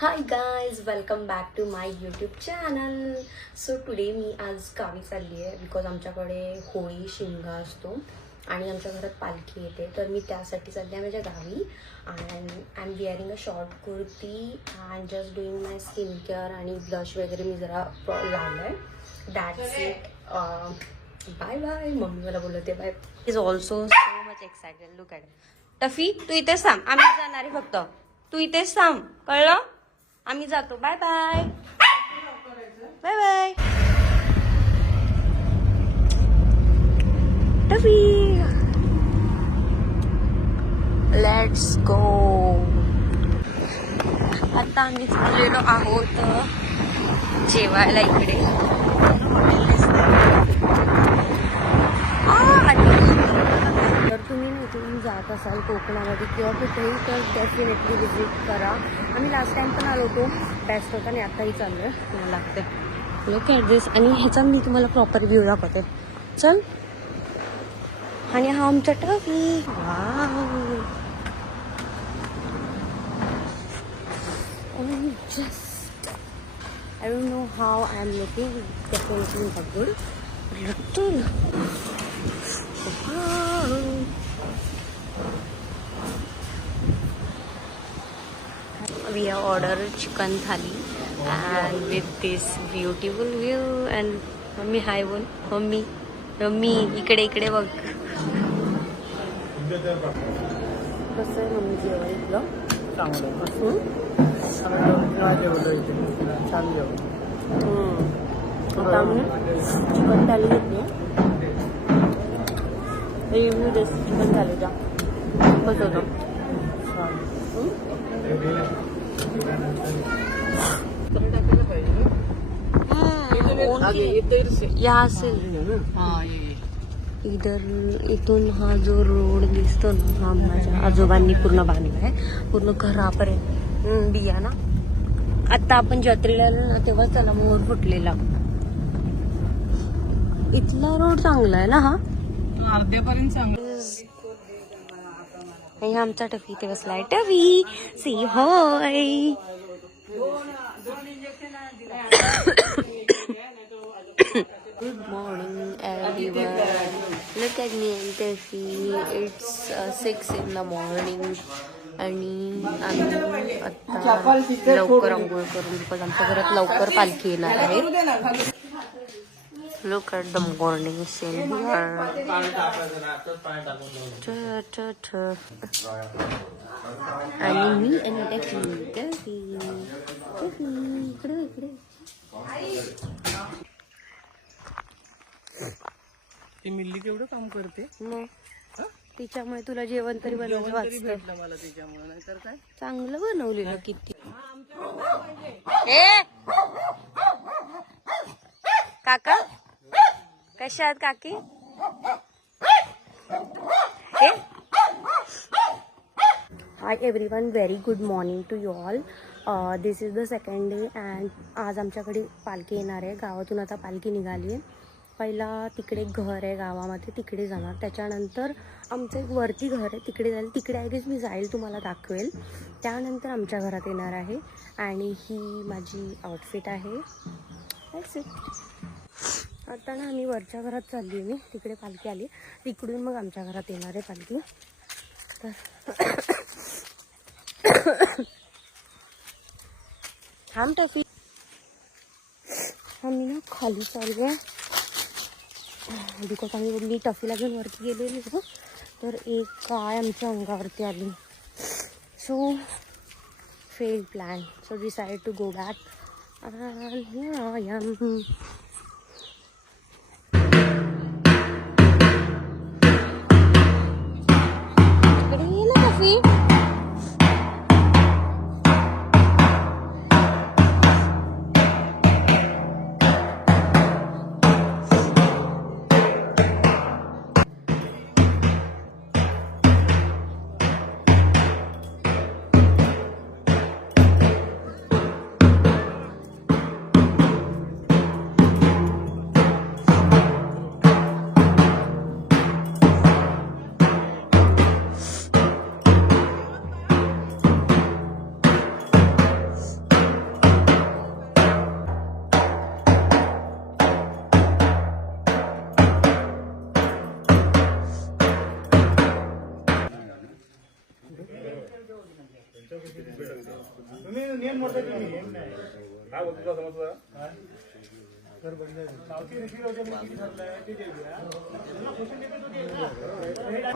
High guys, welcome back to my YouTube channel. So today मी आज गावी चालली आहे बिकॉज आमच्याकडे होळी शिमगा असतो आणि आमच्या घरात पालखी येते. तर मी त्यासाठी चालली आहे माझ्या गावी. And I am wearing a short kurti and just doing my skin care आणि ब्लश वगैरे मी जरा लावलं आहे. That's it. Bye bye. Mummy मला बोलते बाय. Is also so much excited. Look at Tuffy. तू इथेच थांब, आम्ही जाणार आहे. फक्त तू इथेच थांब, कळलं? आम्ही जातो. Bye bye. Bye bye. Tuffy, let's go. आता आम्ही चाललेलो आहोत जेवायला इकडे. जर तुम्ही इथून जात असाल कोकणामध्ये किंवा कुठेही तर डेफिनेटली विजिट करा. आम्ही लास्ट टाइम पण आलो होतो, बेस्ट होता. आणि आताही चाललो आहे, मला लागते. लुक ॲट दिस. आणि ह्याचा मी तुम्हाला प्रॉपर व्ह्यू दाखवते. चल. आणि हा आमचा Tuffy. Wow. Just I don't know how I am looking. Definitely good. Little. We have ordered chicken thali and with this beautiful view. And mummy hi बोल. मम्मी मम्मी इकडे बघ. कसं आहे मम्मी जेवण इथलं? चांगलं. आता आम्ही चिकन थाली घेतली. रिव्ह्यू देस चिकन थालीचा. कसं होतं? यहाँ से इथून हा जो रोड दिसतो ना, हा माझ्या आजोबांनी पूर्ण बांधला आहे, पूर्ण घरापर्यंत. बिया ना. आता आपण जत्रेला आलो ना तेव्हा त्याला मोर फुटलेला. इथला रोड चांगला आहे ना हा, अर्ध्यापर्यंत चांगला. आमचा टफी इथे बसलाय. टफी सी होय. Good morning everyone. Look at me and Tefi. It's 6 in the morning. आणि आम्ही आता लवकर अंघोळ करून, बिकॉज आमच्या घरात लवकर पालखी येणार आहे. Look at the morning scene here. आणि मी आणि Tefi. इकडे. ती मिल्ली केवढं काम करते मग तिच्यामुळे तुला जेवण तरी बनवायला वाचतं. मला तिच्यामुळे, नाहीतर काय. चांगलं बनवलेलं किती. काका कशा आहात काकी? Hi everyone, very good morning to you all. This is the second day and आज आमच्याकडे पालखी येणार आहे. गावातून आता पालखी निघाली आहे. पहिला तिकडे घर आहे गावामध्ये, तिकडे जाणार. त्याच्यानंतर आमचं एक वरती घर आहे, तिकडे जाईल. तिकडे आय गेस मी जाईल, तुम्हाला दाखवेल. त्यानंतर आमच्या घरात येणार आहे. आणि ही माझी आउटफिट आहे. That's it. आता ना आम्ही वरच्या घरात चालली आहे. मी तिकडे पालखी आली, तिकडून मग आमच्या घरात येणार आहे पालखी. तर थांब टफी. आम्ही ना खाली चाललो आहे बिकॉज मी टफीला घेऊन वरती गेलेली होतो, तर एक काय आमच्या अंगावरती आली. So fail plan. So decide to go back. इकडे ये ना टफी.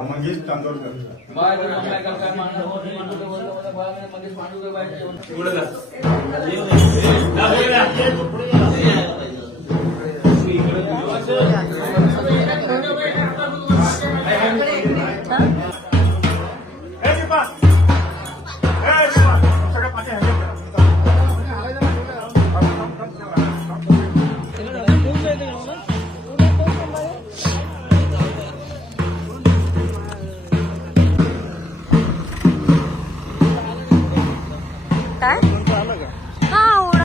मंगेश चांदोरकर काय हा ओढा.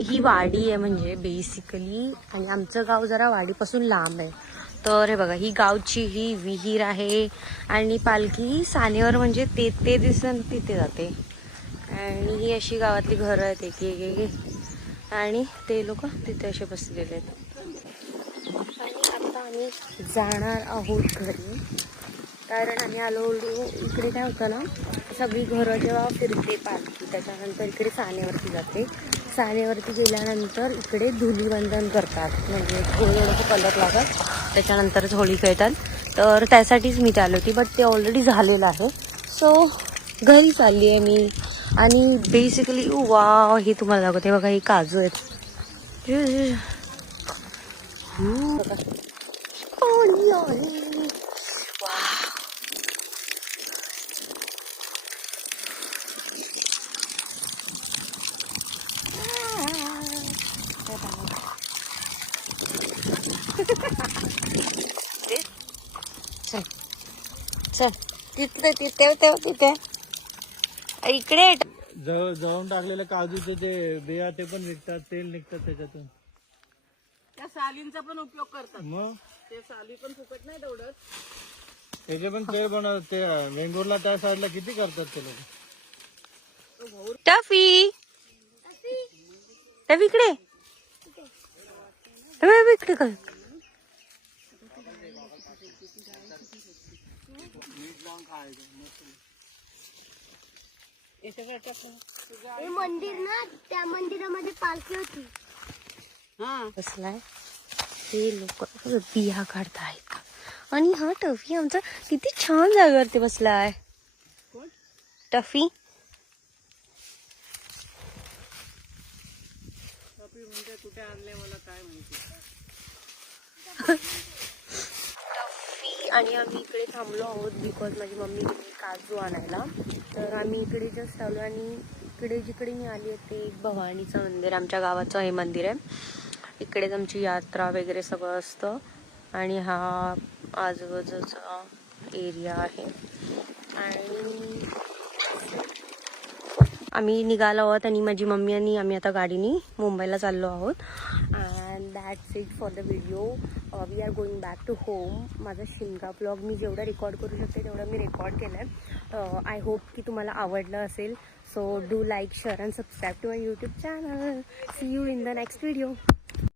ही वाडी आहे म्हणजे बेसिकली, आणि आमचं गाव जरा वाडीपासून लांब आहे. तर हे बघा, ही गावची ही विहीर आहे आणि पालखी सानेवर म्हणजे ते दिसन तिथे जाते. आणि ही अशी गावातली घरं आहेत एक एक एक, आणि ते लोक तिथे असे बसलेले आहेत. आणि आता आम्ही जाणार आहोत घरी, कारण आम्ही आलो इकडे. काय होतं ना, सगळी घरं जेव्हा फिरते पालखी त्याच्यानंतर इकडे सानेवरती जाते. सानेवरती गेल्यानंतर इकडे धुलीवंदन करतात, म्हणजे थोडंसं कलर लागत, त्याच्यानंतरच होळी खेळतात. तर त्यासाठीच मी आलो होती, बट ते ऑलरेडी झालेलं आहे. सो घरी चालली आहे मी. आणि बेसिकली वा, हे तुम्हाला दाखवते बघा, हे काजू आहेत. चल चल, तिथे तिथे तिथे इकडे जळून टाकलेलं काजूचं ते बिया ते पण विकतात, तेल निघतात त्याच्यातून. त्या सालींचा पण उपयोग करतात. मग ते साली पण फुकट नाही तेवढं. त्याचे पण तेल बनवतात. ते वेंगुर्ला त्या साईडला किती करतात ते लोक. टफी टफी इकडे इकडे काय हे मंदिर ना, त्या मंदिरामध्ये पालखी होती. बसलाय. ते लोक बिया काढतायत. आणि हा टफी आमचा किती छान जागेवरती बसलाय. टफी कुठे आणले मला काय माहिती. आणि आम्ही इकडे थांबलो आहोत बिकॉज माझी मम्मी गेली काजू आणायला. तर आम्ही इकडे जस्ट आलो. आणि इकडे जिकडे मी आली आहे ते एक भवानीचं मंदिर, आमच्या गावाचं हे मंदिर आहे. इकडेच आमची यात्रा वगैरे सगळं असतं. आणि हा आजूबाजूचा एरिया आहे. आणि आम्ही निघालो आहोत, आणि माझी मम्मी आणि आम्ही आता गाडीने मुंबईला चाललो आहोत. And that's it for the video. We are going back to home. माझा शिमगा ब्लॉग मी जेवढा रेकॉर्ड करू शकते तेवढं मी रेकॉर्ड केलं आहे. आय होप की तुम्हाला आवडलं असेल. So do like, share and subscribe to my YouTube channel. See you in the next video.